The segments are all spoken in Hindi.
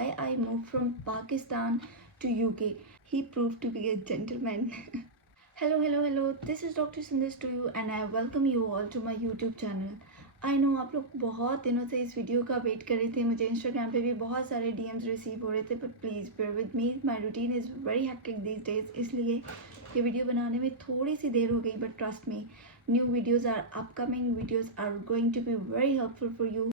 why I moved from Pakistan to UK. He proved to be a gentleman. Hello. This is Dr. Sundesh to you and I welcome you all to my YouTube channel. I know आप लोग बहुत दिनों से इस वीडियो का वेट कर रहे थे. मुझे इंस्टाग्राम पे भी बहुत सारे DMs रिसीव हो रहे थे, but please bear with me, my routine is very hectic these days, इसलिए ये वीडियो बनाने में थोड़ी सी देर हो गई. But trust me, new videos are upcoming, videos are going to be very helpful for you.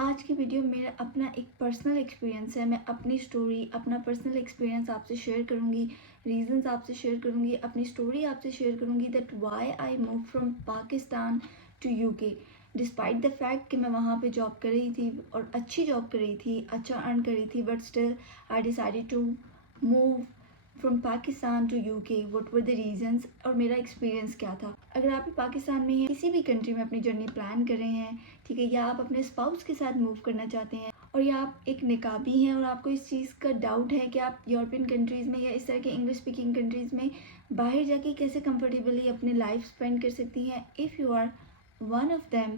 आज की वीडियो मेरा अपना एक पर्सनल एक्सपीरियंस है. मैं अपनी स्टोरी, अपना पर्सनल एक्सपीरियंस आपसे शेयर करूँगी, रीजंस आपसे शेयर करूँगी, अपनी स्टोरी आपसे शेयर करूँगी that why I move from Pakistan to UK. Despite the fact कि मैं वहाँ पे जॉब कर रही थी और अच्छी जॉब कर रही थी, अच्छा अर्न कर रही थी, but still I decided to move from Pakistan to UK. What were the reasons और मेरा एक्सपीरियंस क्या था. अगर आप भी पाकिस्तान में हैं, किसी भी कंट्री में अपनी जर्नी प्लान कर रहे हैं, ठीक है, या आप अपने स्पाउस के साथ मूव करना चाहते हैं, और या आप एक निकाबी हैं और आपको इस चीज़ का डाउट है कि आप यूरोपियन कंट्रीज़ में या इस तरह के इंग्लिश स्पीकिंग कंट्रीज़ में बाहर जाके कैसे कंफर्टेबली अपनी लाइफ स्पेंड कर सकती हैं, if you are one of them,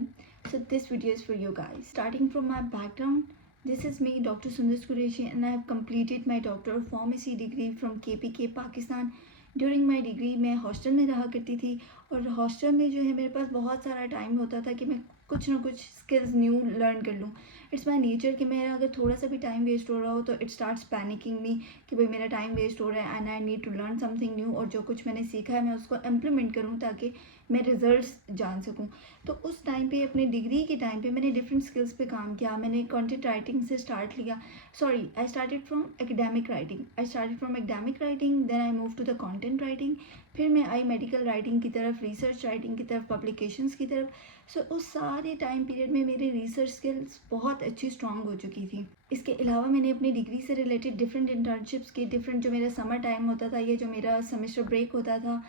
so this video is for you guys. Starting from my background, this is me, Dr. Sundesh Qureshi, and I have completed my Doctor of Pharmacy degree from KPK Pakistan. During my degree मैं हॉस्टल में रहा करती थी, और हॉस्टल में जो है मेरे पास बहुत सारा टाइम होता था कि मैं कुछ ना कुछ स्किल्स न्यू लर्न कर लूँ. इट्स माई नेचर कि मेरा अगर थोड़ा सा भी टाइम वेस्ट हो रहा हो तो इट स्टार्ट्स पैनिकिंग मी कि भाई मेरा टाइम वेस्ट हो रहा है and I need to learn something new, और जो कुछ मैंने सीखा है मैं उसको इम्प्लीमेंट करूँ ताकि मैं रिजल्ट्स जान सकूँ. तो उस टाइम पे, अपने डिग्री के टाइम पे, मैंने डिफरेंट स्किल्स पे काम किया. मैंने कंटेंट राइटिंग से स्टार्ट लिया. I started from academic writing, then I move to the content writing. फिर मैं आई मेडिकल राइटिंग की तरफ, रिसर्च राइटिंग की तरफ, पब्लिकेशंस की तरफ. सो उस सारे टाइम पीरियड में मेरी रिसर्च स्किल्स बहुत अच्छी स्ट्रॉन्ग हो चुकी थी. इसके अलावा मैंने अपनी डिग्री से रिलेटेड डिफरेंट इंटर्नशिप्स की, डिफरेंट जो मेरा समर टाइम होता था या जो मेरा सेमेस्टर ब्रेक होता था,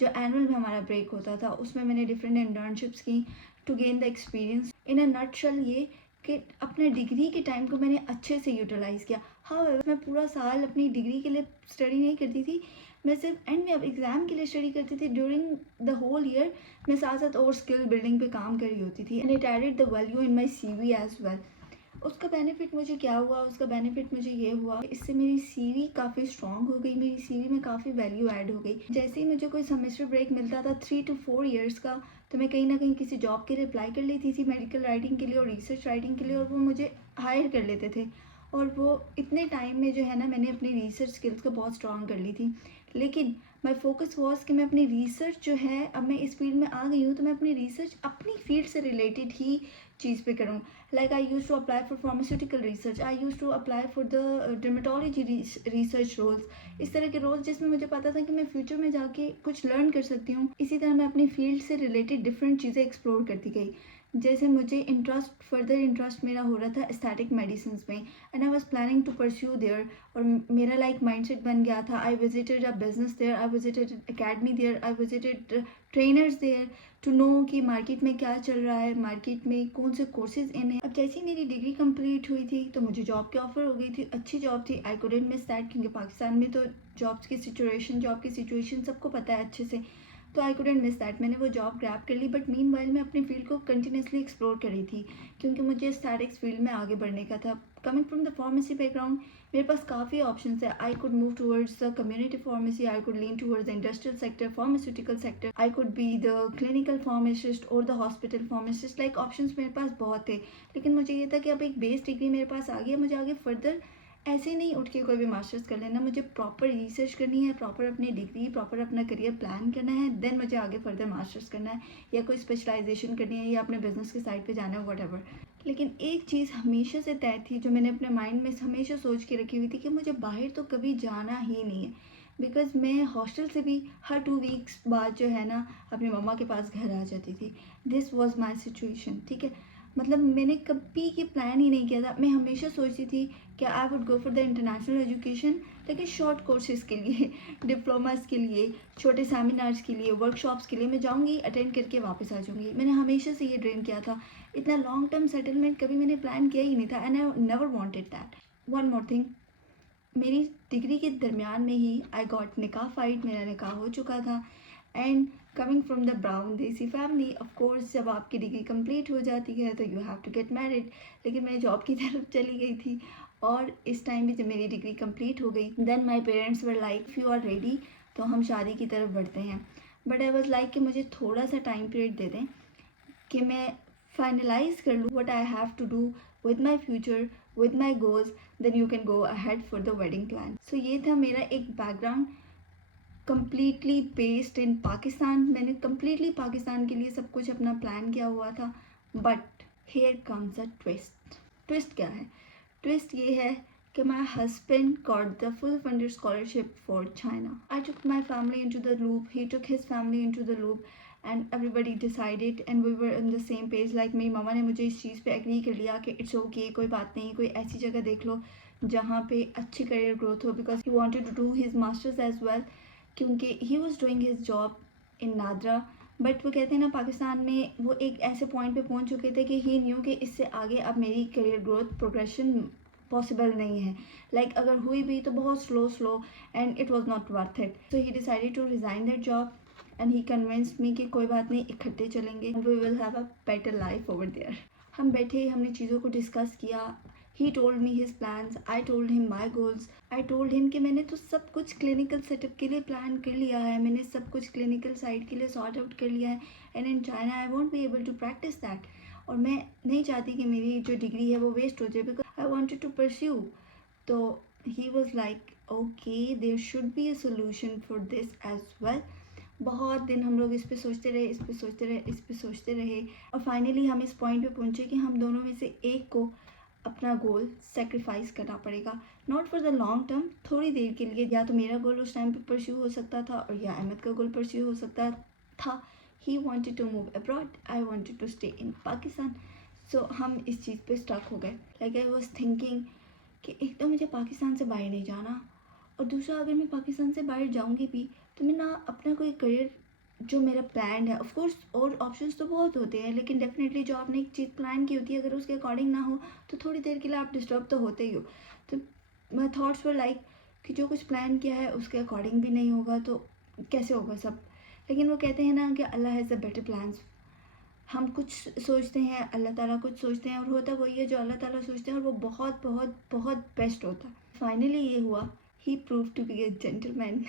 जो एनुअल में हमारा ब्रेक होता था, उसमें मैंने डिफरेंट इंटर्नशिप्स की to gain the experience. In a nutshell ये कि अपने डिग्री के टाइम को मैंने अच्छे से यूटिलाइज़ किया. हाँ, मैं पूरा साल अपनी डिग्री के लिए स्टडी नहीं करती थी, मैं सिर्फ एंड में अब एग्ज़ाम के लिए स्टडी करती थी. ड्यूरिंग द होल ईयर मैं साथ साथ और स्किल बिल्डिंग पे काम कर रही होती थी, and it added the value in my CV as well. उसका बेनिफिट मुझे क्या हुआ, उसका बेनिफिट मुझे ये हुआ, इससे मेरी CV काफ़ी स्ट्रॉन्ग हो गई, मेरी CV में काफ़ी वैल्यू ऐड हो गई. जैसे ही मुझे कोई सेमेस्टर ब्रेक मिलता था 3 to 4 ईयर्स का, तो मैं कहीं ना कहीं किसी जॉब के लिए अप्लाई कर लेती थी, मेडिकल राइटिंग के लिए और रिसर्च राइटिंग के लिए, और वो मुझे हायर कर लेते थे. और वो इतने टाइम में जो है ना, मैंने अपनी रिसर्च स्किल्स को बहुत स्ट्रॉन्ग कर ली थी. लेकिन माई फोकस वॉज कि मैं अपनी रिसर्च जो है, अब मैं इस फील्ड में आ गई हूँ तो मैं अपनी रिसर्च अपनी फील्ड से रिलेटेड ही चीज़ पे करूँ. Like I use to apply for pharmaceutical research, I use to apply for the dermatology research roles, इस तरह के रोल्स जिसमें मुझे पता था कि मैं फ्यूचर में जाके कुछ लर्न कर सकती हूँ. इसी तरह मैं अपनी फील्ड से रिलेटेड डिफरेंट चीज़ें एक्सप्लोर करती गई. जैसे मुझे फर्दर इंटरेस्ट मेरा हो रहा था एस्थेटिक मेडिसिन में, and I was planning to pursue there, और मेरा लाइक माइंडसेट बन गया था. I visited a business there, I visited academy there, I visited trainers there to know कि मार्केट में क्या चल रहा है, मार्केट में कौन से कोर्सेज इन है. अब जैसे ही मेरी डिग्री कंप्लीट हुई थी तो मुझे जॉब की ऑफर हो गई थी, अच्छी जॉब थी. आई कुडंट मिस दैट, क्योंकि पाकिस्तान में तो जॉब की सिचुएशन सबको पता है अच्छे से, तो आई कुडंट मिस दैट. मैंने वो जॉब ग्रैब कर ली. बट मीन वाइल मैं अपनी फील्ड को कंटिन्यूसली एक्सप्लोर कर रही थी, क्योंकि मुझे एस्थेटिक्स फील्ड में आगे बढ़ने का था. Coming from the pharmacy background, मेरे पास काफ़ी ऑप्शन है. I could move towards the community pharmacy, I could lean towards the industrial sector, pharmaceutical sector, I could be the clinical pharmacist और the hospital pharmacist. Like options मेरे पास बहुत थे. लेकिन मुझे ये था कि अब एक बेस डिग्री मेरे पास आ गई, मुझे आगे फर्दर ऐसे ही नहीं उठ के कोई भी मास्टर्स कर लेना. मुझे प्रॉपर रिसर्च करनी है, प्रॉपर अपनी डिग्री, प्रॉपर अपना करियर प्लान करना है, देन मुझे आगे फर्दर मास्टर्स करना है या कोई स्पेशलाइजेशन करनी है या अपने बिजनेस के साइड पे जाना है, व्हाटएवर. लेकिन एक चीज़ हमेशा से तय थी, जो मैंने अपने माइंड में हमेशा सोच के रखी हुई थी, कि मुझे बाहर तो कभी जाना ही नहीं है. बिकॉज़ मैं हॉस्टल से भी हर 2 वीक्स बाद जो है ना, अपनी मम्मा के पास घर आ जाती थी. दिस वॉज माई सिचुएशन, ठीक है. मतलब मैंने कभी ये प्लान ही नहीं किया था. मैं हमेशा सोचती थी कि I would go for the international education, लेकिन शॉर्ट कोर्सेज के लिए, डिप्लोमास के लिए, छोटे सेमिनार्स के लिए, वर्कशॉप्स के लिए मैं जाऊँगी, अटेंड करके वापस आ जाऊँगी. मैंने हमेशा से ये ड्रीम किया था. इतना लॉन्ग टर्म सेटलमेंट कभी मैंने प्लान किया ही नहीं था, and I never wanted that. One more thing, मेरी डिग्री के दरमियान में ही आई गॉट निकाह फाइट, मेरा निकाह हो चुका था. And coming from the brown desi family, of course जब आपकी डिग्री कंप्लीट हो जाती है तो you have to get married. लेकिन मैं जॉब की तरफ चली गई थी, और इस टाइम पे जब मेरी डिग्री कंप्लीट हो गई, then my parents were like if you are ready तो हम शादी की तरफ बढ़ते हैं। बट आई वॉज लाइक कि मुझे थोड़ा सा टाइम पीरियड दे दें कि मैं फाइनलाइज कर लूँ what I have to do with my future, with my goals, then you can go ahead for the wedding plan. So ये था मेरा एक background completely based in Pakistan. मैंने कम्प्लीटली पाकिस्तान के लिए सब कुछ अपना प्लान किया हुआ था। But here comes a twist. Twist क्या है? ट्विस्ट ये है कि my husband got the full funded scholarship for China. I took my family in to the loop, he took his family in to the loop and everybody decided and we were on the same page. Like मेरी मामा ने मुझे इस चीज़ पे एग्री कर लिया कि इट्स ओके, कोई बात नहीं, कोई ऐसी जगह देख लो जहाँ पे अच्छी करियर ग्रोथ हो, because he wanted to do his masters as well, क्योंकि he was doing his job in NADRA. But वो कहते हैं ना, पाकिस्तान में वो एक ऐसे पॉइंट पे पहुंच चुके थे कि ही न्यू कि इससे आगे अब मेरी करियर ग्रोथ प्रोग्रेशन पॉसिबल नहीं है। लाइक अगर हुई भी तो बहुत slow and it was not worth it. So he decided to resign that job and he convinced me कि कोई बात नहीं, इकट्ठे चलेंगे, we will have a better life over there. हम बैठे, हमने चीज़ों को डिस्कस किया। He told me his plans, I told him my goals. I told him कि मैंने तो सब कुछ क्लिनिकल सेटअप के लिए प्लान कर लिया है, मैंने सब कुछ क्लिनिकल साइड के लिए सॉर्ट आउट कर लिया है and in China I won't be able to practice that. और मैं नहीं चाहती कि मेरी जो डिग्री है वो वेस्ट हो जाए, because I wanted to pursue. तो he was like okay, there should be a solution for this as well. बहुत दिन हम लोग इस पे सोचते रहे, इस पे सोचते रहे, इस पे सोचते रहे और फाइनली हम इस पॉइंट पे पहुंचे कि हम दोनों में से एक को अपना गोल सेक्रीफाइस करना पड़ेगा, not for the long term, थोड़ी देर के लिए। या तो मेरा गोल उस टाइम पे परस्यू हो सकता था और या अहमद का गोल परस्यू हो सकता था। He wanted to move abroad, I wanted to stay in Pakistan. So हम इस चीज़ पे स्टक हो गए। लाइक आई वॉज थिंकिंग कि एक तो मुझे पाकिस्तान से बाहर नहीं जाना, और दूसरा अगर मैं पाकिस्तान से बाहर जाऊंगी भी तो मैं ना अपना कोई करियर जो मेरा प्लान है, ऑफ कोर्स और ऑप्शंस तो बहुत होते हैं, लेकिन डेफिनेटली जो आपने एक चीज़ प्लान की होती है अगर उसके अकॉर्डिंग ना हो तो थोड़ी देर के लिए आप डिस्टर्ब तो होते ही हो। तो माई थॉट्स वर लाइक कि जो कुछ प्लान किया है उसके अकॉर्डिंग भी नहीं होगा तो कैसे होगा सब। लेकिन वो कहते हैं ना कि अल्लाह हैज़ द बेटर प्लान्स। हम कुछ सोचते हैं, अल्लाह ताला कुछ सोचते हैं, और होता वही है जो अल्लाह ताला सोचते हैं, और वो बहुत बहुत बहुत बेस्ट होता है। फाइनली ये हुआ, he prove to be a gentleman.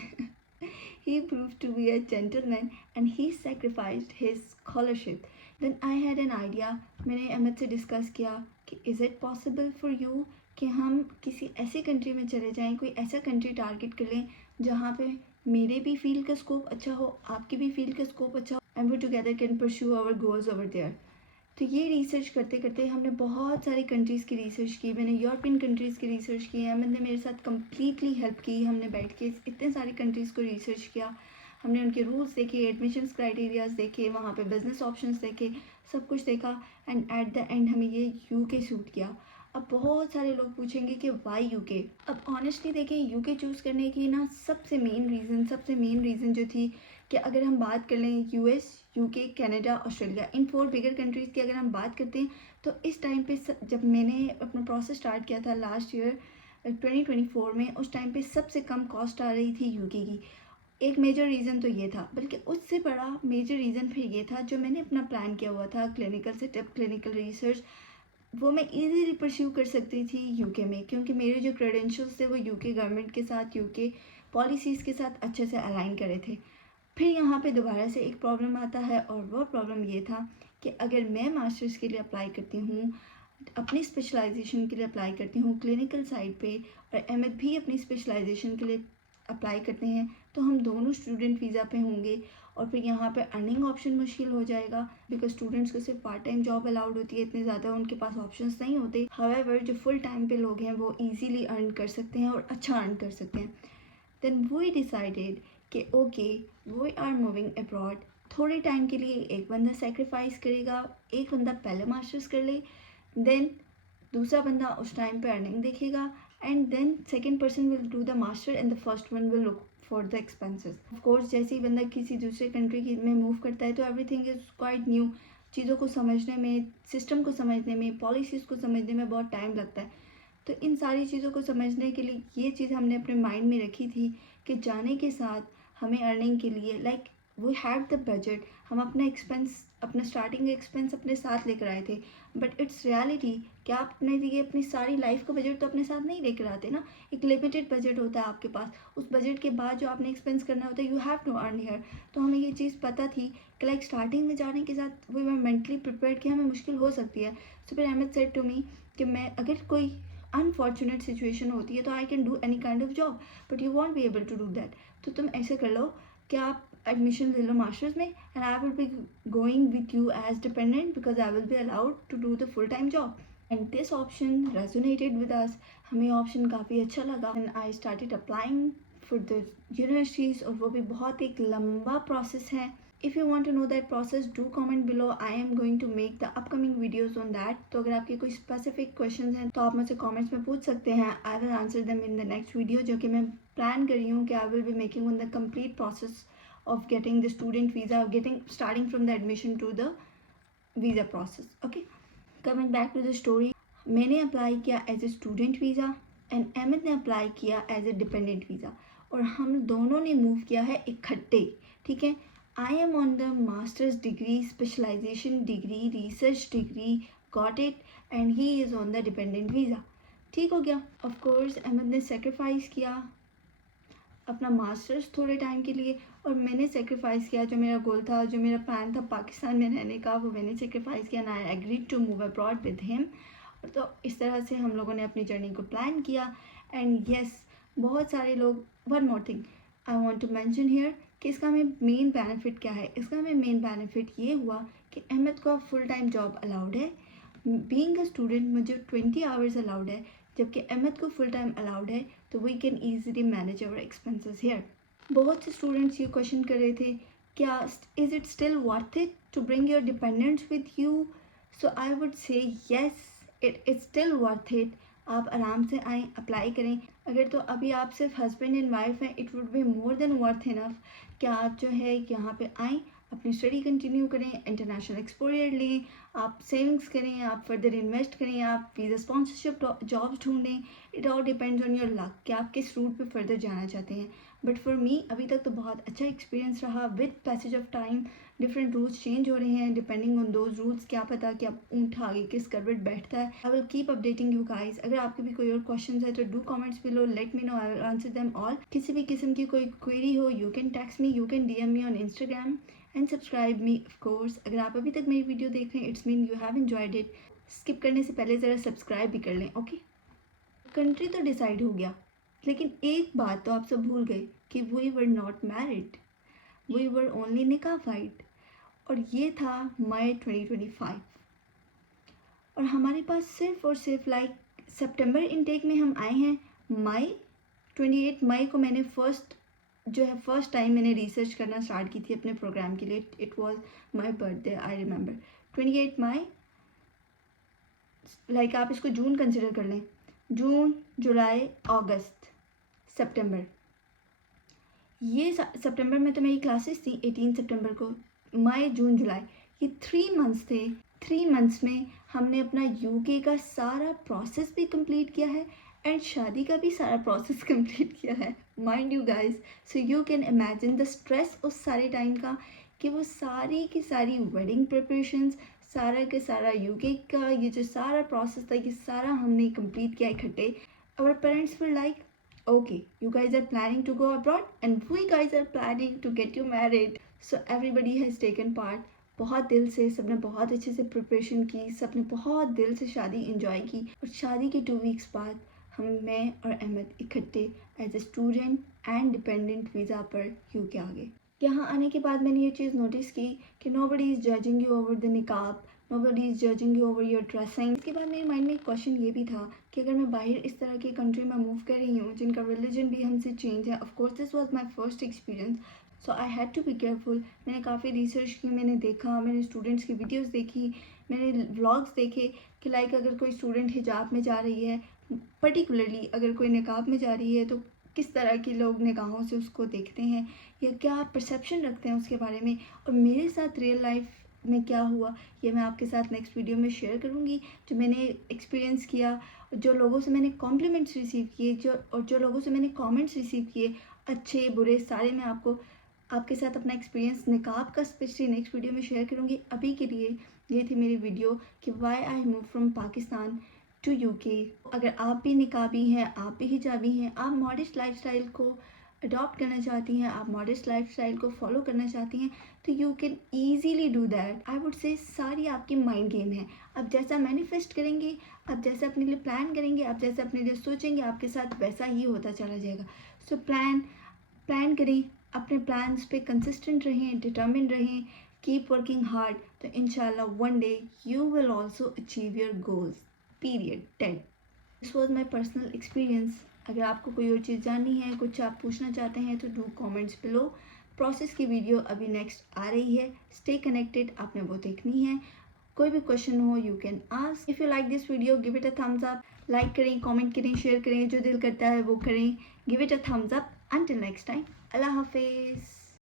he proved to be a gentleman and he sacrificed his scholarship. Then I had an idea, मैंने अमित से डिस्कस किया कि is it possible for you कि हम किसी ऐसे कंट्री में चले जाएं, कोई ऐसा कंट्री टारगेट कर लें जहाँ पे मेरे भी फील्ड का स्कोप अच्छा हो, आपके भी फील्ड का स्कोप अच्छा हो, and we together can pursue our goals over there. तो ये रिसर्च करते करते हमने बहुत सारी कंट्रीज़ की रिसर्च की। मैंने यूरोपियन कंट्रीज़ की रिसर्च की है, मैंने मेरे साथ कम्प्लीटली हेल्प की। हमने बैठ के इतने सारी कंट्रीज़ को रिसर्च किया, हमने उनके रूल्स देखे, एडमिशन्स क्राइटेरियाज देखे, वहाँ पे बिजनेस ऑप्शंस देखे, सब कुछ देखा एंड एट द एंड हमें ये यूके सूट किया। अब बहुत सारे लोग पूछेंगे कि वाई यूके। अब ऑनेस्टली देखें, यूके चूज़ करने की ना सबसे मेन रीज़न जो थी कि अगर हम बात कर लें यूएस, यूके, कनाडा, ऑस्ट्रेलिया, इन 4 बिगर कंट्रीज़ की अगर हम बात करते हैं तो इस टाइम पे जब मैंने अपना प्रोसेस स्टार्ट किया था लास्ट ईयर 2024 में, उस टाइम पे सबसे कम कॉस्ट आ रही थी यूके की। एक मेजर रीज़न तो ये था, बल्कि उससे बड़ा मेजर रीज़न फिर ये था, जो मैंने अपना प्लान किया हुआ था क्लिनिकल सेटअप, क्लिनिकल रिसर्च, वो मैं इजीली परस्यू कर सकती थी यूके में, क्योंकि मेरे जो क्रेडेंशियल्स थे वो यूके गवर्नमेंट के साथ, यूके पॉलिसीज़ के साथ अच्छे से अलाइन करे थे। फिर यहाँ पे दोबारा से एक प्रॉब्लम आता है, और वो प्रॉब्लम ये था कि अगर मैं मास्टर्स के लिए अप्लाई करती हूँ, अपनी स्पेशलाइजेशन के लिए अप्लाई करती हूँ क्लिनिकल साइड पे, और अहमद भी अपनी स्पेशलाइजेशन के लिए अप्लाई करते हैं, तो हम दोनों स्टूडेंट वीज़ा पे होंगे, और फिर यहाँ पे अर्निंग ऑप्शन मुश्किल हो जाएगा, बिकॉज स्टूडेंट्स को सिर्फ पार्ट टाइम जॉब अलाउड होती है, इतने ज़्यादा उनके पास ऑप्शंस नहीं होते। हाउएवर जो फुल टाइम पे लोग हैं वो ईजीली अर्न कर सकते हैं और अच्छा अर्न कर सकते हैं। देन वी डिसाइडेड कि okay, we are moving abroad. थोड़े टाइम के लिए एक बंदा सेक्रीफाइस करेगा, एक बंदा पहले मास्टर्स कर ले, देन दूसरा बंदा उस टाइम पे अर्निंग देखेगा, and then second person will do the master and the first one will look for the expenses. Of course जैसे ही बंदा किसी दूसरे कंट्री की में मूव करता है तो एवरीथिंग इज़ क्वाइट न्यू। चीज़ों को समझने में, सिस्टम को समझने में, पॉलिसीज़ को समझने में बहुत टाइम लगता है। तो इन सारी चीज़ों को समझने के लिए ये चीज़ हमने अपने माइंड में रखी थी कि जाने के साथ हमें अर्निंग के लिए, like we had the budget, हम अपना एक्सपेंस, अपना स्टार्टिंग एक्सपेंस अपने साथ लेकर आए थे, बट इट्स रियलिटी कि आप अपने लिए अपनी सारी लाइफ का बजट तो अपने साथ नहीं लेकर आते ना। एक लिमिटेड बजट होता है आपके पास, उस बजट के बाद जो आपने एक्सपेंस करना होता है you have to earn here. तो हमें ये चीज़ पता थी कि लाइक स्टार्टिंग में जाने के साथ वी वर मेंटली प्रिपेयर्ड कि हमें मुश्किल हो सकती है। सो फिर अहमद सेड टू मी कि मैं अगर कोई अनफॉर्चुनेट सिचुएशन होती है तो I can do any kind of job, but you won't be able to do that. तो तुम ऐसे कर लो कि आप एडमिशन ले लो मास्टर्स में, and I will be going with you as dependent because I will be allowed to do the full time job. And this option resonated with us, हमें ऑप्शन काफ़ी अच्छा लगा and I started applying for the universities, और वो भी बहुत एक लंबा प्रोसेस है। If you want to know that process, do comment below. I am going to make the upcoming videos on that. तो अगर आपके कोई specific questions हैं तो आप मुझसे comments में पूछ सकते हैं. I will answer them in the next video, जो कि मैं plan कर रही हूँ कि I will be making on the complete process of getting the student visa, starting from the admission to the visa process. Okay, coming back to the story, मैंने अप्लाई किया as a student visa and Ahmad ने अप्लाई किया एज ए डिपेंडेंट वीज़ा, और हम दोनों ने मूव किया है इकट्ठे, ठीक है। I am on the masters degree, specialization degree, research degree, got it, and he is on the dependent visa. ठीक हो गया। ऑफ कोर्स अहमद ने सेक्रीफाइस किया अपना मास्टर्स थोड़े टाइम के लिए, और मैंने सेक्रीफाइस किया जो मेरा गोल था, जो मेरा प्लान था पाकिस्तान में रहने का, वो मैंने सेक्रीफाइस किया, and I agreed to move abroad with him. तो इस तरह से हम लोगों ने अपनी जर्नी को प्लान किया। एंड येस, बहुत सारे लोग, one more thing I want to mention here कि इसका हमें मेन बेनिफिट क्या है। इसका हमें मेन बेनिफिट ये हुआ कि अहमद को फुल टाइम जॉब अलाउड है, बीइंग अ स्टूडेंट मुझे 20 आवर्स अलाउड है, जबकि अहमद को फुल टाइम अलाउड है, तो we can easily manage our expenses here. बहुत से स्टूडेंट्स ये क्वेश्चन कर रहे थे, क्या is it still worth it to bring your dependents with you? So I would say yes, it is still worth it. आप आराम से आएँ, अप्लाई करें। अगर तो अभी आप सिर्फ हस्बैंड एंड वाइफ हैं, it would be more than worth enough कि आप जो है यहाँ पे आएँ, अपनी स्टडी कंटिन्यू करें, इंटरनेशनल एक्सपोजर लें, आप सेविंग्स करें, आप फर्दर इन्वेस्ट करें, आप वीज़ा स्पॉन्सरशिप जॉब्स ढूंढें। It all depends on your luck कि आप किस रूट पे फर्दर जाना चाहते हैं। बट फॉर मी अभी तक तो बहुत अच्छा एक्सपीरियंस रहा। With passage of time different rules change हो रहे हैं, डिपेंडिंग ऑन दोज रूल्स। क्या पता कि आप ऊँट आगे किस करवट बैठता है। I will keep updating you guys. अगर आपके भी कोई और क्वेश्चन है तो do comments below, let me know, I will answer them all. किसी भी किस्म की कोई क्वेरी हो, you can text me, you can DM me on Instagram and subscribe me of course. अगर आप अभी तक मेरी वीडियो देख रहे हैं, it's mean you have enjoyed it. Skip करने से पहले ज़रा सब्सक्राइब भी कर लें, ओके। कंट्री तो डिसाइड हो गया, लेकिन एक बात तो आप सब भूल गए कि we were not married, we were only निकाहफाइड। और ये था मई 2025, और हमारे पास सिर्फ और सिर्फ लाइक सितंबर इनटेक में हम आए हैं। मई 28 मई को मैंने फर्स्ट टाइम मैंने रिसर्च करना स्टार्ट की थी अपने प्रोग्राम के लिए। It was my birthday, I remember 28 May. Like आप इसको जून कंसिडर कर लें, जून, जुलाई, अगस्त, सितंबर। ये सितंबर में तो मेरी क्लासेस थी 18 सितंबर को। मई, जून, जुलाई, ये 3 मंथ्स थे। 3 मंथ्स में हमने अपना UK का सारा प्रोसेस भी कंप्लीट किया है एंड शादी का भी सारा प्रोसेस कंप्लीट किया है, mind you guys. So you can imagine the stress उस सारे टाइम का, कि वो सारी की सारी वेडिंग प्रिपरेशंस, सारा के सारा UK का ये जो सारा प्रोसेस था, ये सारा हमने कंप्लीट किया इकट्ठे। Our parents were like, okay, you guys are planning to go abroad and we guys are planning to get you married. So everybody has taken part. बहुत दिल से सबने बहुत अच्छे से प्रिपरेशन की, सबने बहुत दिल से शादी इंजॉय की। और शादी के 2 वीक्स बाद मैं और अहमद इकट्ठे as a student and dependent visa पर UK आ गए। यहाँ आने के बाद मैंने ये चीज़ नोटिस की कि nobody is judging you over the niqab, nobody is judging you over your dressing। इसके बाद मेरे माइंड में एक क्वेश्चन ये भी था कि अगर मैं बाहर इस तरह की कंट्री में मूव कर रही हूँ जिनका रिलीजन भी हमसे चेंज है। Of course this was my first experience, so I had to be careful. मैंने काफ़ी रिसर्च की, मैंने देखा, मैंने स्टूडेंट्स की वीडियोज़ देखी, मैंने व्लॉग्स देखे कि लाइक अगर कोई स्टूडेंट हिजाब में जा रही है, पर्टिकुलरली अगर कोई निकाब में जा रही है, तो किस तरह के लोग निगाहों से उसको देखते हैं या क्या परसेप्शन रखते हैं उसके बारे में। और मेरे साथ रियल लाइफ में क्या हुआ, ये मैं आपके साथ नेक्स्ट वीडियो में शेयर करूँगी। जो मैंने एक्सपीरियंस किया, जो लोगों से मैंने कॉम्प्लीमेंट्स रिसीव किए, जो लोगों से मैंने कमेंट्स रिसीव किए, अच्छे बुरे सारे मैं आपको आपके साथ अपना एक्सपीरियंस निकाब का स्पेशली नेक्स्ट वीडियो में शेयर करूँगी। अभी के लिए ये थी मेरी वीडियो कि why I move from Pakistan to UK. अगर आप भी निकाबी हैं, आप भी हिजाबी हैं, आप मॉडेस्ट लाइफस्टाइल को अडॉप्ट करना चाहती हैं, आप मॉडेस्ट लाइफस्टाइल को फॉलो करना चाहती हैं, तो you can easily do that. I would से सारी आपकी माइंड गेम है। आप जैसा मैनिफेस्ट करेंगे, आप जैसा अपने लिए प्लान करेंगे, आप जैसा अपने लिए सोचेंगे, आपके साथ वैसा ही होता चला जाएगा। सो प्लान करें, अपने प्लान्स पे कंसिस्टेंट रहें, डिटर्मिन रहें, कीप वर्किंग हार्ड, तो इंशाल्लाह one day you will also achieve your goals. Period dead. This was my personal experience. अगर आपको कोई और चीज़ जाननी है, कुछ आप पूछना चाहते हैं, तो डू कमेंट्स बिलो। प्रोसेस की वीडियो अभी नेक्स्ट आ रही है, स्टे कनेक्टेड, आपने वो देखनी है। कोई भी क्वेश्चन हो you can ask. If you like this video give it a thumbs up. Like करें, कमेंट करें, शेयर करें, जो दिल करता है वो करें। Give it a thumbs up. Until next time, अल्लाह हाफिज़।